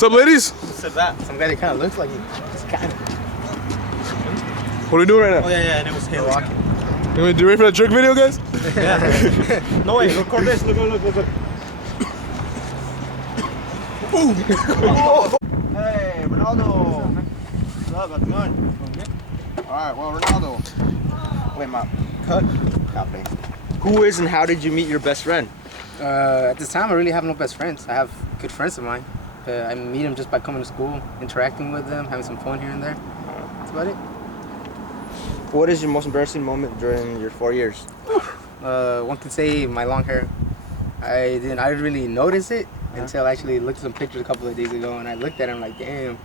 What's up, ladies? Said that. Some guy that kind of looks like me. Just kind of. What are we doing right now? Oh yeah, and it was him walking. You ready for that trick video, guys? Yeah. No way. Record this. Look. Boom. Hey, Ronaldo. What's up? How's it going? All right. Well, Ronaldo. Wait, my cut. Copy. Who is and how did you meet your best friend? At this time, I really have no best friends. I have good friends of mine. I meet them just by coming to school, interacting with them, having some fun here and there. That's about it. What is your most embarrassing moment during your 4 years? One could say my long hair. I didn't really notice it until I actually looked at some pictures a couple of days ago, and I looked at it and I'm like, damn.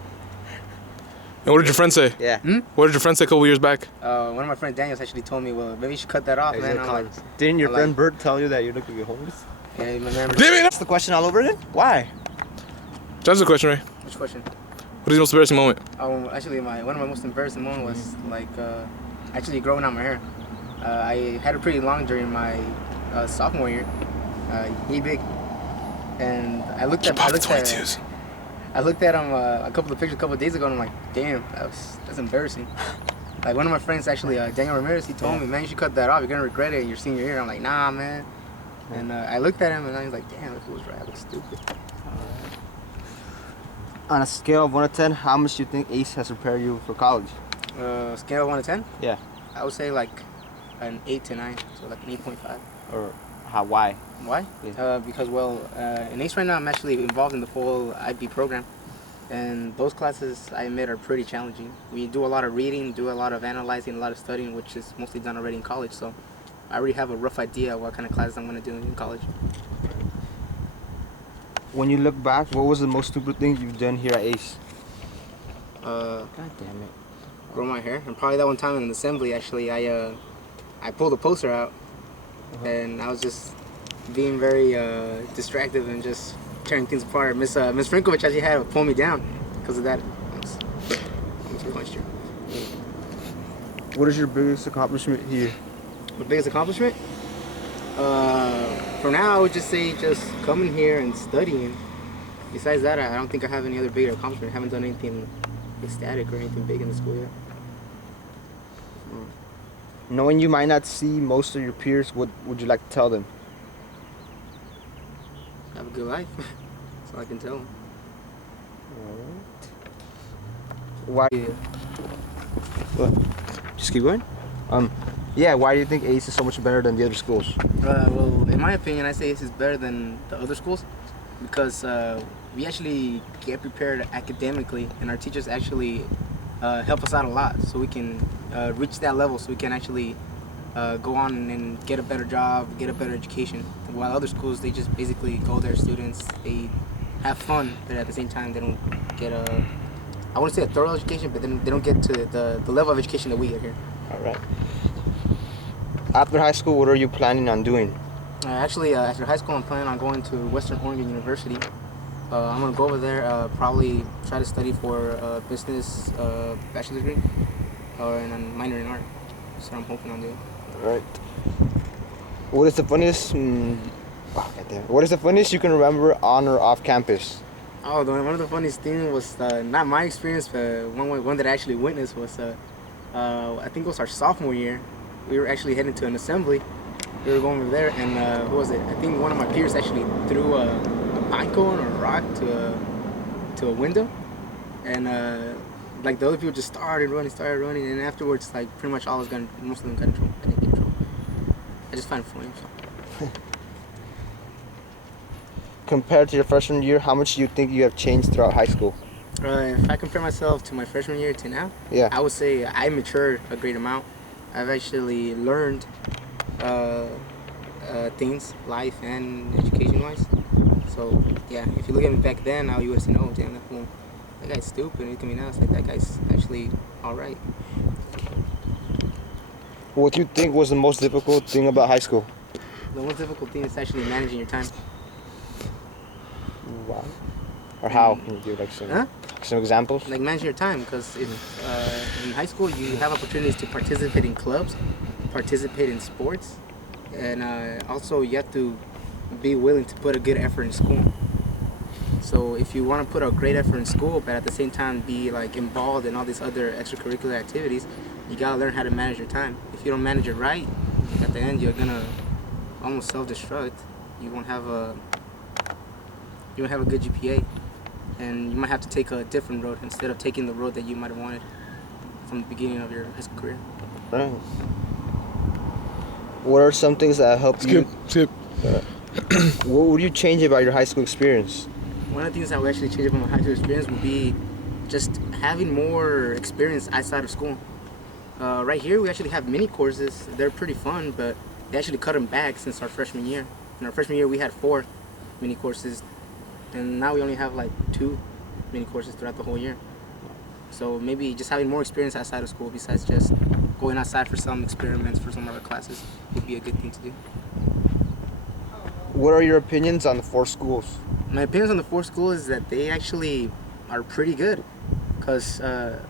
And what did your friend say? Yeah. What did your friend say a couple years back? One of my friends, Daniels, actually told me, well, maybe you should cut that off, man. I'm like, didn't your I'm friend like- Bert tell you that you look like a homeless? yeah, my man. Damn it! That's the question all over again? Why? That's the question, Ray. Which question? What is your most embarrassing moment? Actually, one of my most embarrassing moments was like actually growing out my hair. I had it pretty long during my sophomore year, yay big, and I looked at him a couple of pictures a couple of days ago, and I'm like, damn, that's embarrassing. Like one of my friends, actually, Daniel Ramirez, he told me, man, you should cut that off. You're gonna regret it in your senior year. I'm like, nah, man. And I looked at him, and I was like, damn, that fool's right. I look stupid. On a scale of 1 to 10, how much do you think ACE has prepared you for college? Scale of 1 to 10? Yeah. I would say like an 8 to 9, so like an 8.5. Or why? Why? Yeah. Because, well, in ACE right now, I'm actually involved in the full IB program. And those classes, I admit, are pretty challenging. We do a lot of reading, do a lot of analyzing, a lot of studying, which is mostly done already in college. So I already have a rough idea of what kind of classes I'm going to do in college. When you look back, what was the most stupid thing you've done here at ACE? God damn it. Grow my hair. And probably that one time in an assembly, actually, I pulled a poster out, and I was just being very distracted and just tearing things apart. Miss Frankovich actually had to pull me down because of that. What is your biggest accomplishment here? My biggest accomplishment? For now, I would just say just coming here and studying. Besides that, I don't think I have any other bigger accomplishment. I haven't done anything ecstatic or anything big in the school yet. Knowing you might not see most of your peers, what would you like to tell them? Have a good life. That's all I can tell them. Why? Yeah. What? Just keep going. Yeah. Why do you think ACE is so much better than the other schools? Well, in my opinion, I say this is better than the other schools because we actually get prepared academically, and our teachers actually help us out a lot, so we can reach that level, so we can actually go on and get a better job, get a better education. While other schools, they just basically go there, students, they have fun, but at the same time, they don't get I wouldn't say a thorough education, but then they don't get to the level of education that we get here. All right. After high school, what are you planning on doing? Actually, after high school, I'm planning on going to Western Oregon University. I'm going to go over there, probably try to study for a business bachelor's degree and a minor in art. That's what I'm hoping on doing. All right. What is the funniest? What is the funniest you can remember on or off campus? Oh, one of the funniest things was not my experience, but one that I actually witnessed was I think it was our sophomore year. We were actually heading to an assembly. We were going over there, and who was it? I think one of my peers actually threw a pine cone or a rock to a window, and like the other people just started running, and afterwards, like pretty much most of them got in trouble. I didn't get in trouble. I just find it funny. So. Compared to your freshman year, how much do you think you have changed throughout high school? If I compare myself to my freshman year to now, Yeah. I would say I matured a great amount. I've actually learned things, life and education-wise. So yeah, if you look at me back then, now you would say, "Oh, damn, that guy's stupid." Look at me now, it's like that guy's actually all right. What do you think was the most difficult thing about high school? The most difficult thing is actually managing your time. Wow. Or how? Can you give like some examples? Like managing your time, because in high school you have opportunities to participate in clubs, participate in sports, and also you have to be willing to put a good effort in school. So if you want to put a great effort in school, but at the same time be like involved in all these other extracurricular activities, you gotta learn how to manage your time. If you don't manage it right, at the end you're gonna almost self-destruct. You won't have a good GPA, and you might have to take a different road instead of taking the road that you might have wanted from the beginning of your high school career. Nice. What are some things that help you? Skip. What would you change about your high school experience? One of the things that would actually change up my high school experience would be just having more experience outside of school. Right here, we actually have mini courses. They're pretty fun, but they actually cut them back since our freshman year. In our freshman year, we had 4 mini courses, and now we only have like 2 mini courses throughout the whole year. So maybe just having more experience outside of school besides just going outside for some experiments for some other classes would be a good thing to do. What are your opinions on the 4 schools? My opinions on the 4 schools is that they actually are pretty good. Because,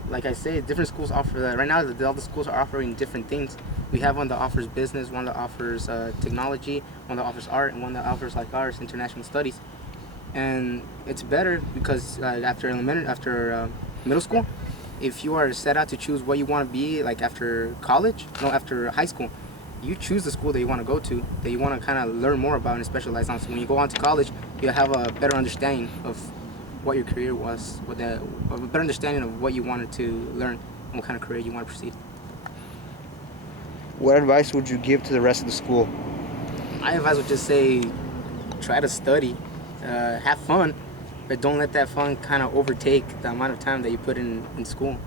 like I say, different schools offer that. Right now, all the schools are offering different things. We have one that offers business, one that offers technology, one that offers art, and one that offers like ours, international studies. And it's better because after middle school, if you are set out to choose what you want to be like after high school, you choose the school that you want to go to, that you want to kind of learn more about and specialize on. So when you go on to college, you'll have a better understanding of what your career was, a better understanding of what you wanted to learn and what kind of career you want to proceed. What advice would you give to the rest of the school? My advice would just say, try to study, have fun, but don't let that fun kind of overtake the amount of time that you put in school.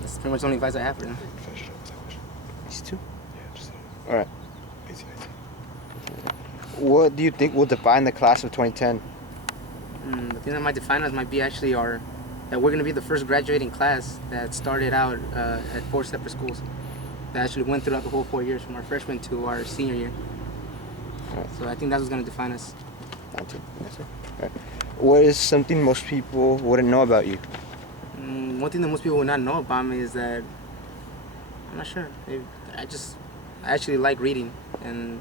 That's pretty much the only advice I have for them. These 2? All right. What do you think will define the class of 2010? The thing that might define us might be actually that we're going to be the first graduating class that started out at 4 separate schools. That actually went throughout the whole 4 years from our freshman to our senior year. Right. So I think that's what's going to define us. Right. What is something most people wouldn't know about you? One thing that most people would not know about me is that I'm not sure. I actually like reading and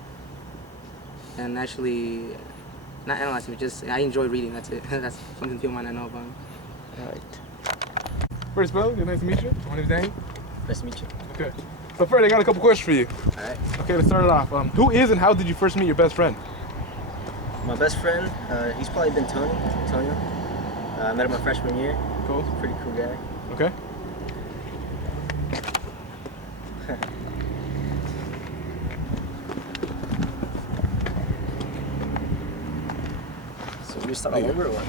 actually not analyzing, but just I enjoy reading. That's it. That's something people might not know about me. All right. First, Bill, nice to meet you. My name's Danny. Nice to meet you. Okay. So, Fred, I got a couple questions for you. All right. Okay, let's start it off. Who is and how did you first meet your best friend? My best friend, he's probably been Antonio. I met him my freshman year. Cool. Pretty cool guy. Okay. So we start all over or what?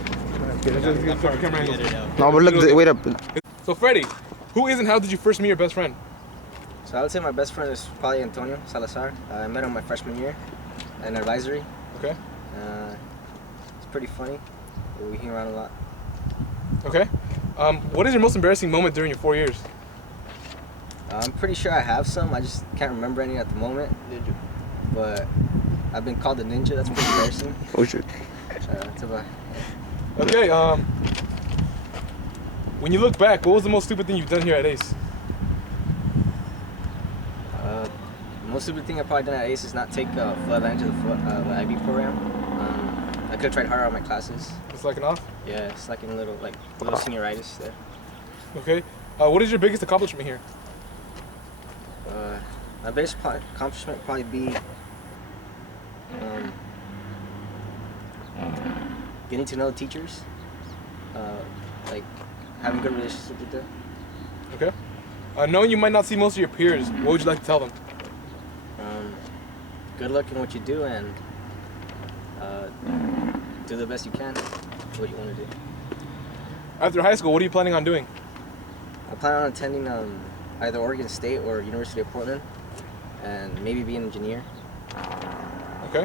Let's get the camera angle. No, but look, wait up. So, Freddie, who is and how did you first meet your best friend? So I would say my best friend is probably Antonio Salazar. I met him my freshman year in advisory. Okay. It's pretty funny. We hang around a lot. Okay. What is your most embarrassing moment during your 4 years? I'm pretty sure I have some. I just can't remember any at the moment. But I've been called a ninja. That's pretty embarrassing. Oh shit. It's about Okay. When you look back, what was the most stupid thing you've done here at ACE? the most stupid thing I probably done at ACE is not take full advantage of the IB program. I could have tried harder on my classes. It's like an off? Yeah, it's like a little senioritis there. Okay. What is your biggest accomplishment here? My biggest accomplishment would probably be getting to know the teachers, like having good relationships with them. Okay. Knowing you might not see most of your peers, what would you like to tell them? Good luck in what you do and do the best you can what you want to do. After high school, what are you planning on doing? I plan on attending either Oregon State or University of Portland and maybe be an engineer. Okay.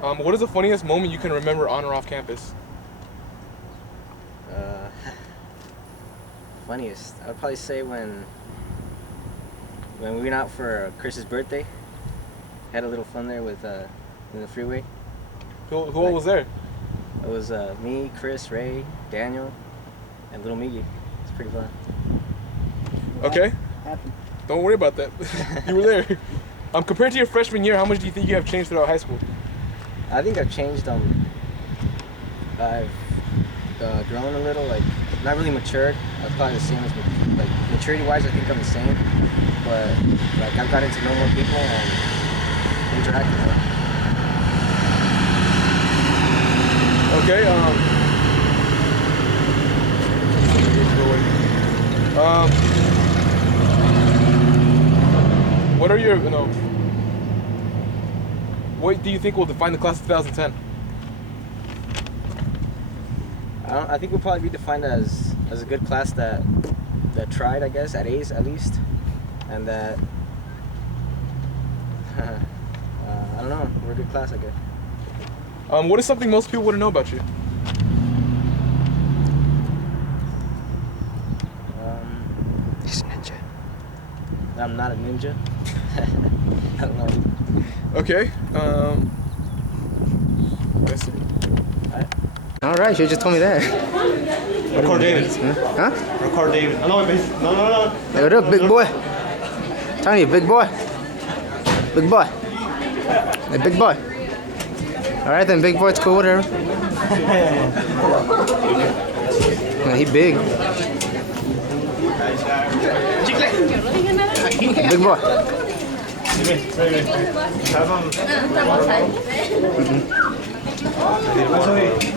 What is the funniest moment you can remember on or off campus? Funniest, I would probably say when we went out for Chris's birthday. Had a little fun there with in the freeway. Who all was there? It was me, Chris, Ray, Daniel, and little Miggy. It's pretty fun. Okay. Don't worry about that. You were there. Compared to your freshman year, how much do you think you have changed throughout high school? I think I've changed I've grown a little, like not really matured. I'm probably the same as like maturity-wise. I think I'm the same, but like I've gotten to know more people and interact with them. Okay. What are your, what do you think will define the class of 2010? I think we'll probably be defined as a good class that tried, I guess, at A's at least, and that I don't know, we're a good class, I guess. What is something most people wouldn't know about you? He's a ninja. I'm not a ninja. I don't know. Okay. That's it. All right, you just told me that. Record David. Huh? Record David. No, no. Hey, what up, big boy? Tell you, big boy. Big boy. Hey, big boy. All right then, big boy. It's cool, whatever. Man, he big. Big boy.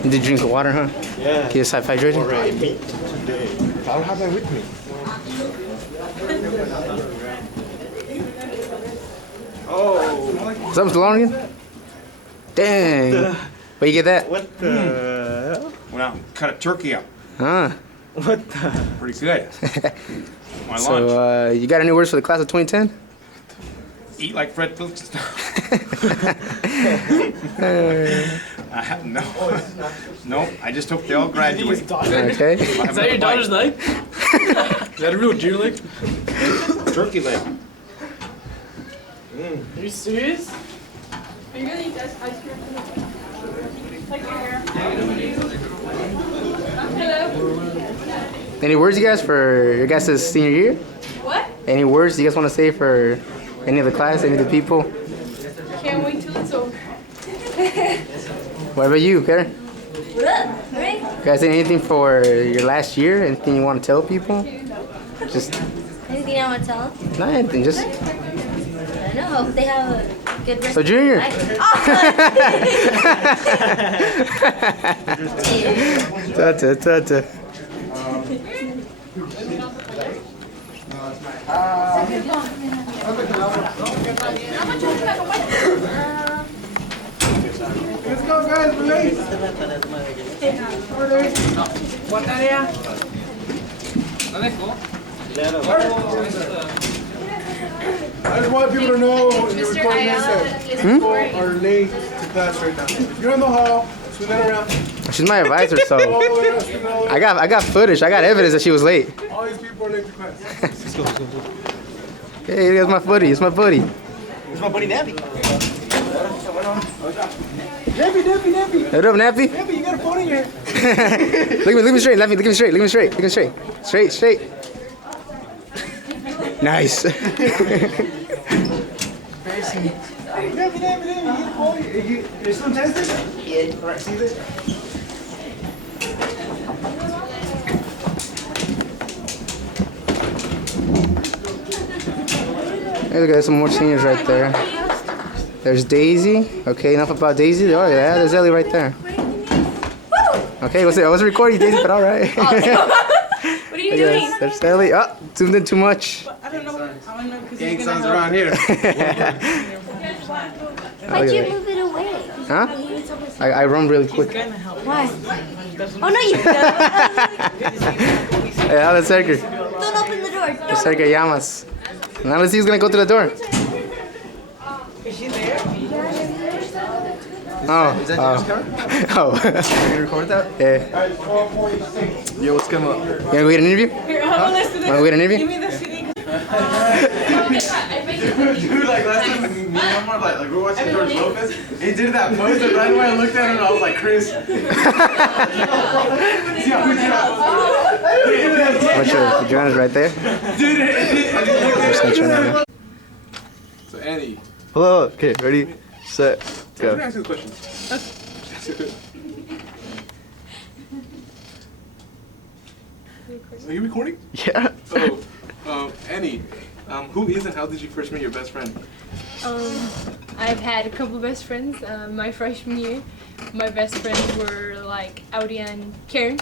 Did you drink water, huh? Yeah. Get yourself hydrated? Alright, meat today. I don't have that with me. What's up, Mr. Lonergan? Dang. Where you get that? What the? Went out and cut a turkey up. Huh. What the? Pretty good. My lunch. So, you got any words for the class of 2010? Eat like Fred Flintstone. No. No, I just hope they all graduate. Okay. Is that your daughter's leg? Is that a real deer leg? Turkey leg. Are you serious? Are you gonna eat this ice cream? Like your hair. Hello. Any words you guys for your guys' senior year? What? Any words you guys want to say for any of the class, any of the people? Can't wait till it's over. What about you, Karen? What up? Alright? You guys anything for your last year? Anything you want to tell people? Just Anything I want to tell them? not anything, just I don't know. Hope they have a good rest so of their junior. life. Ta-ta-ta-ta. I just want people to know in the recording that people are late to class right now. If you're in the hall, swing that around. She's my advisor, so All the way around, swing that all the way I got footage. I got evidence that she was late. around. All these people are late to class. Hey, that's my buddy. It's my buddy. It's my buddy Nappy. What up, Nappy? Nappy, you got a phone in your hand. Look at me straight. Look at me straight. Look at me straight. Look at me straight. Straight, straight. Nice. Nappy, you get a phone. You're still testing? Yeah. Alright, see this? Hey, look at some more seniors right there. There's Daisy. Okay, enough about Daisy. Oh yeah, there's Ellie right there. Okay, I wasn't recording Daisy, but all right. What are you doing? Yes, there's Ellie. Oh, zoomed in too much. I don't know. I don't know because Gang signs around here. Why'd you move it away? Huh? I run really quick. Why? Oh no, you Hey, how's Sergio? don't open the door. Don't. Sergio Llamas. Now let's see who's gonna go through the door. Oh. Is that yours, Karen? Oh. Can you record that? Yeah. Yo, what's coming up? You wanna go get an interview? Here, I'm gonna listen to Wanna go get an Give interview? me the CD. Dude, like last time me and Omar, like we were watching George Lopez. He did that pose, and right away I looked at him and I was like, Chris. What's your Joanna's right there? Just gonna turn that on. So Annie, Hello. Okay, ready, set, let me go. ask you a question. Are you recording? Yeah. Oh, Annie, who is and how did you first meet your best friend? I've had a couple best friends. My freshman year, my best friends were like Audia and Karen.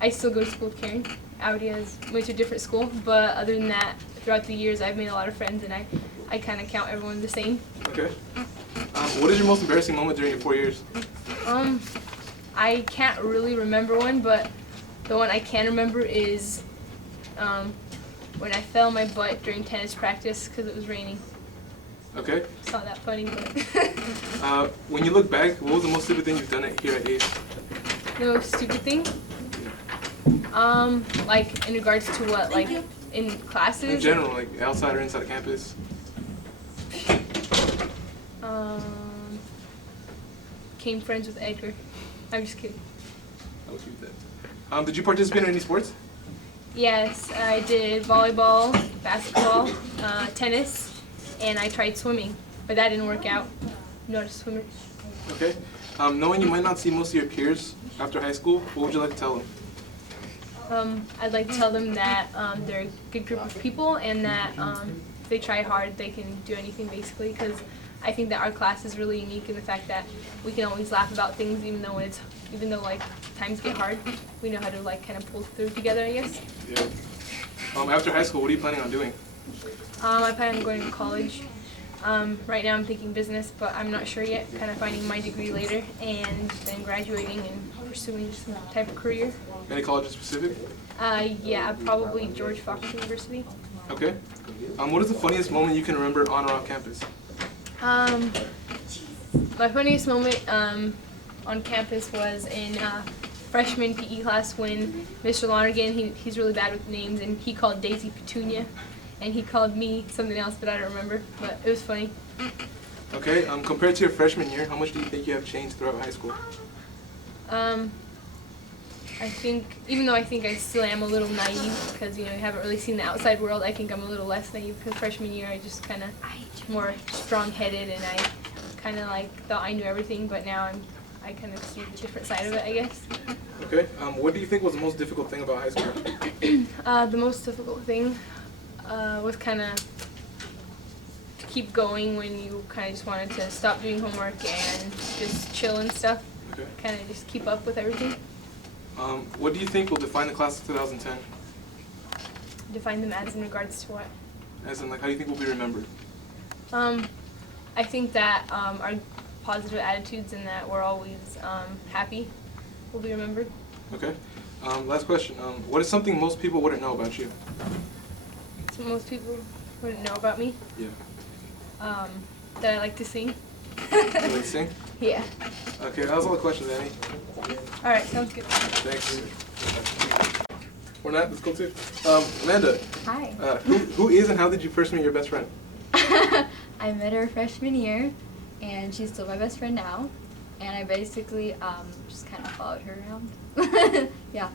I still go to school with Karen. Audia went to a different school, but other than that, throughout the years, I've made a lot of friends, and I kind of count everyone the same. Okay. What is your most embarrassing moment during your 4 years? I can't really remember one, but the one I can remember is when I fell on my butt during tennis practice because it was raining. Okay. It's not that funny, but When you look back, what was the most stupid thing you've done here at ACE? no stupid thing. Like in regards to what, like in classes? In general, like outside or inside campus? Became friends with Edgar. I'm just kidding. I was with that. Did you participate in any sports? Yes, I did volleyball, basketball, tennis, and I tried swimming, but that didn't work out. I'm not a swimmer. Okay. Knowing you might not see most of your peers after high school, what would you like to tell them? I'd like to tell them that they're a good group of people and that if they try hard, they can do anything basically, because I think that our class is really unique in the fact that we can always laugh about things even though like times get hard. We know how to like kind of pull through together, I guess. Yeah. After high school, what are you planning on doing? I plan on going to college. Right now I'm thinking business, but I'm not sure yet. Kind of finding my degree later and then graduating and pursuing some type of career. Any college in specific? Yeah, probably George Fox University. Okay. What is the funniest moment you can remember on or off campus? My funniest moment on campus was in freshman PE class when Mr. Lonergan, he's really bad with names, and he called Daisy Petunia, and he called me something else, but I don't remember, but it was funny. Okay, compared to your freshman year, how much do you think you have changed throughout high school? I think, even though I think I still am a little naive, because, you haven't really seen the outside world, I think I'm a little less naive, because freshman year I just kind of more strong-headed, and I kind of like thought I knew everything, but now I kind of see the different side of it, I guess. Okay, what do you think was the most difficult thing about high school? The most difficult thing was kind of to keep going when you kind of just wanted to stop doing homework and just chill and stuff. Okay. Kind of just keep up with everything. What do you think will define the class of 2010? Define them as in regards to what? As in, like, how do you think we'll be remembered? I think that our positive attitudes and that we're always happy will be remembered. Okay. Last question. What is something most people wouldn't know about you? So most people wouldn't know about me. Yeah. That I like to sing. You like to sing? Yeah. Okay, that was all the questions, Annie. All right, sounds good. Thanks. Or not, that's cool too. Amanda. Hi. Who is and how did you first meet your best friend? I met her freshman year, and she's still my best friend now. And I basically just kind of followed her around. Yeah.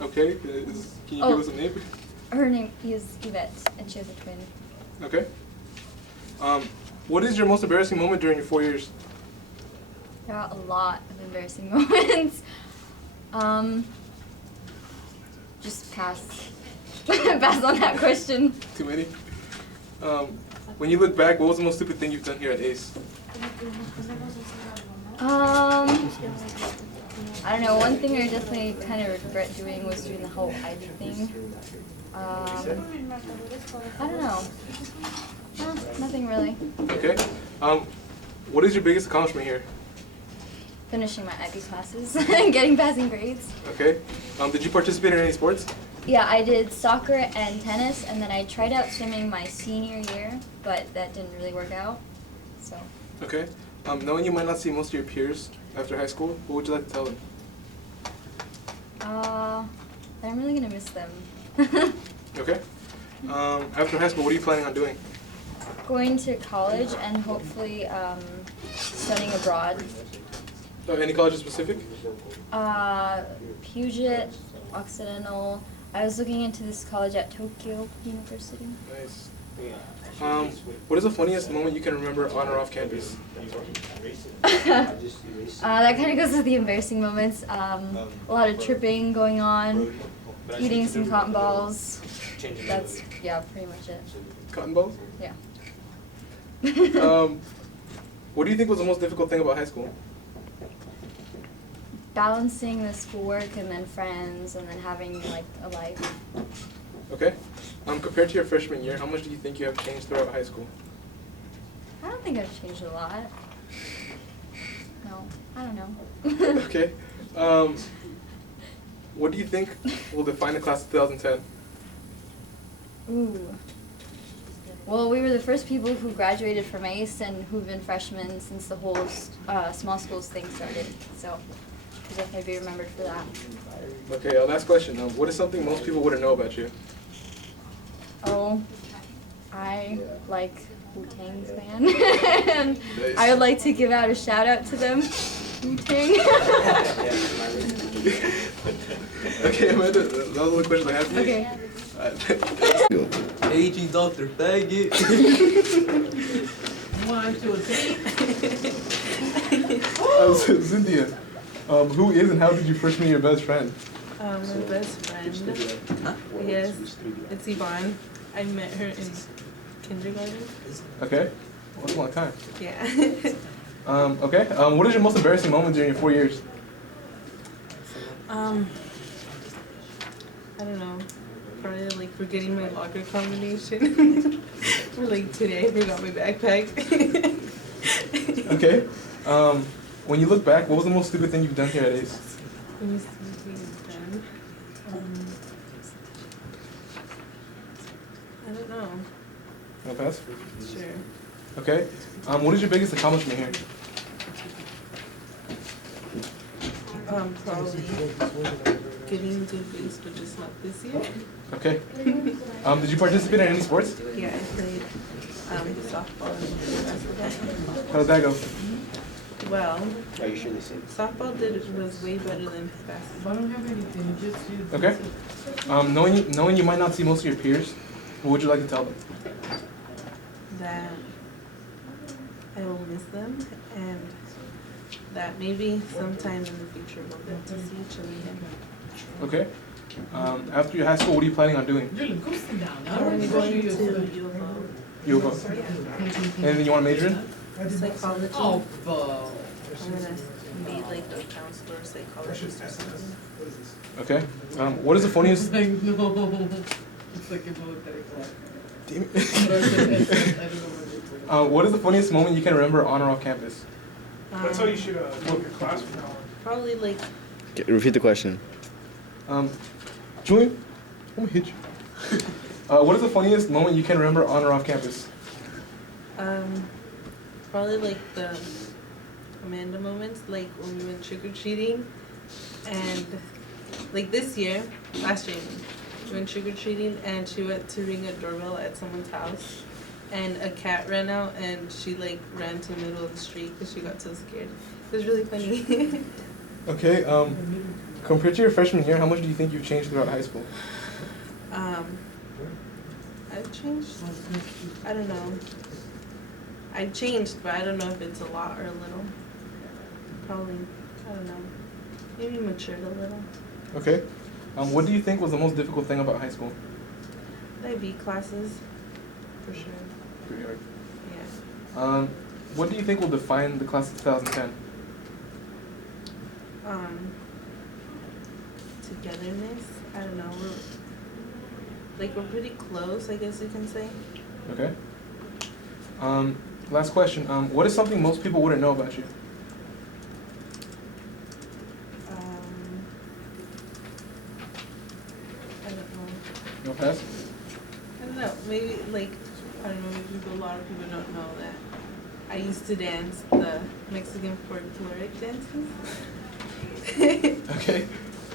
Okay, can you give us a name? Her name is Yvette, and she has a twin. Okay. What is your most embarrassing moment during your 4 years? There are a lot of embarrassing moments. Just pass. Pass on that question. Too many? When you look back, what was the most stupid thing you've done here at ACE? I don't know. One thing I definitely kind of regret doing was doing the whole Ivy thing. I don't know. Nothing really. Okay. What is your biggest accomplishment here? Finishing my IB classes and getting passing grades. Okay. Did you participate in any sports? Yeah, I did soccer and tennis, and then I tried out swimming my senior year, but that didn't really work out. So. Okay. Knowing you might not see most of your peers after high school, what would you like to tell them? That I'm really gonna miss them. Okay. After high school, what are you planning on doing? Going to college and hopefully studying abroad. Any college specific? Puget, Occidental. I was looking into this college at Tokyo University. Nice. What is the funniest moment you can remember on or off campus? That kind of goes with the embarrassing moments. A lot of tripping going on. eating some cotton balls. That's, yeah, pretty much it. Cotton balls? Yeah. What do you think was the most difficult thing about high school? Balancing the schoolwork and then friends and then having like a life. Okay. Compared to your freshman year, how much do you think you have changed throughout high school? I don't think I've changed a lot. No, I don't know. Okay. What do you think will define the class of 2010? Ooh. Well, we were the first people who graduated from ACE and who've been freshmen since the whole small schools thing started. So we'll definitely be remembered for that. Okay, last question. What is something most people wouldn't know about you? Oh, I like Wu-Tang's band. And I would like to give out a shout out to them. Wu-Tang. Okay, Amanda, those are the questions I have for you. Okay. Aging Dr. Faggot. 1, 2, 3. Cynthia, who is and how did you first meet your best friend? My best friend, yes, it's Yvonne. I met her in kindergarten. Okay. Well, that's a long time. Yeah. Okay. What is your most embarrassing moment during your 4 years? I don't know. Probably like forgetting my locker combination. Or like today I forgot my backpack. Okay. When you look back, what was the most stupid thing you've done here at ACE? Let me see what we've done. I don't know. No pass? Sure. Okay. What is your biggest accomplishment here? Probably getting good grades, but just not this year. Okay. Did you participate in any sports? Yeah, I played softball and basketball. How did that go? Well, softball was way better than basketball. Okay. Knowing you might not see most of your peers, what would you like to tell them? That I will miss them and that maybe sometime in the future we'll get to see each other again. Okay. After your high school, what are you planning on doing? I'm going to U of O. Anything you want to major in? psychology. I'm gonna be like a counselor, psychologist or something. Okay. What is the funniest? What is the funniest moment you can remember on or off campus? That's how you should book your class from now on. Probably like Repeat the question. Julian, I'm gonna hit you. What is the funniest moment you can remember on or off campus? probably like the Amanda moments, like when we went trick-or-treating and like this year, last year, we went trick-or-treating and she went to ring a doorbell at someone's house and a cat ran out and she like ran to the middle of the street because she got so scared. It was really funny. Okay, compared to your freshman year, how much do you think you've changed throughout high school? I've changed, I don't know. I've changed, but I don't know if it's a lot or a little. Probably, I don't know, maybe matured a little. Okay. What do you think was the most difficult thing about high school? The IB classes, for sure. Pretty hard. Yeah. What do you think will define the class of 2010? Togetherness, I don't know, we're pretty close, I guess you can say. Okay. Last question. What is something most people wouldn't know about you? I don't know. No pass? I don't know, maybe like, I don't know, maybe a lot of people don't know that I used to dance the Mexican folkloric dances. Okay.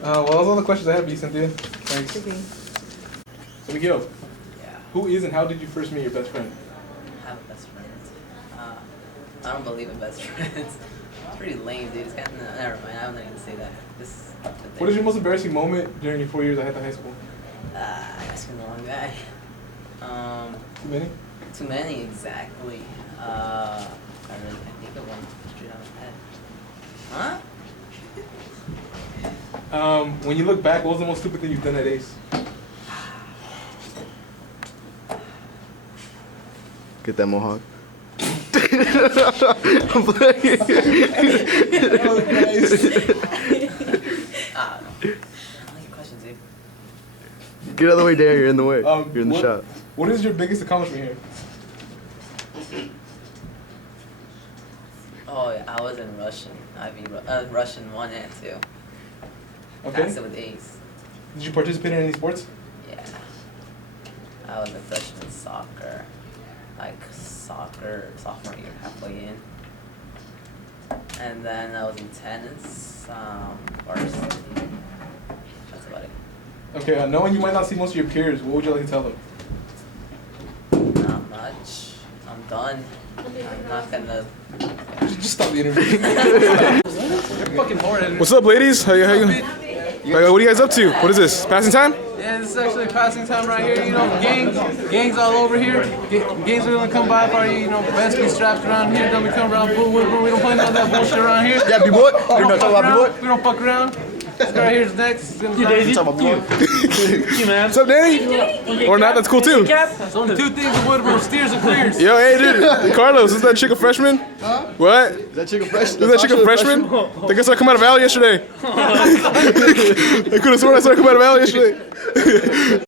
Well, those are all the questions I have for you, Cynthia. Thanks. Okay. So, Miguel, Yeah. who is and how did you first meet your best friend? I have best friends. I don't believe in best friends. It's pretty lame, dude. It's kind of, never mind. I'm not gonna say that. This. What is your most embarrassing moment during your 4 years at high school? Asking the wrong guy. Too many? Too many, exactly. I really can't think of one straight out of my head. Huh? When you look back, what was the most stupid thing you've done at Ace? Get that mohawk. I don't know. I like your questions, dude. Get out of the way, Dan. You're in the way. You're in the shot. What is your biggest accomplishment here? Oh, yeah, I was in Russian. Russian 1 and 2. Okay. Passed it with Ace. Did you participate in any sports? Yeah. I was a freshman soccer. Sophomore year, halfway in. And then I was in tennis, varsity. That's about it. Okay, knowing you might not see most of your peers, what would you like to tell them? Not much. I'm done. I'm not gonna. Just stop the interview. You're fucking hard-headed. What's up, ladies? How you? What are you guys up to? What is this? Passing time? Yeah, this is actually passing time right here. You know, gangs all over here. Gangs are gonna come by for you. You know, best be strapped around here. Don't be coming around bull whipping. We don't play none of that bullshit around here. Yeah, B-boy. You're not talking about B-boy? We don't fuck around. This guy here is next. He's gonna Daisy. What's up, B-boy? What's up, Danny? Or not? That's cool too. There's only two things in Woodburn: steers and queers. Yo, hey, dude. Carlos, is that chick a freshman? Huh? What? Is that chick a freshman? Is that chick a freshman? I guess I come out of Valley yesterday. I could have sworn I saw her come out of Valley yesterday.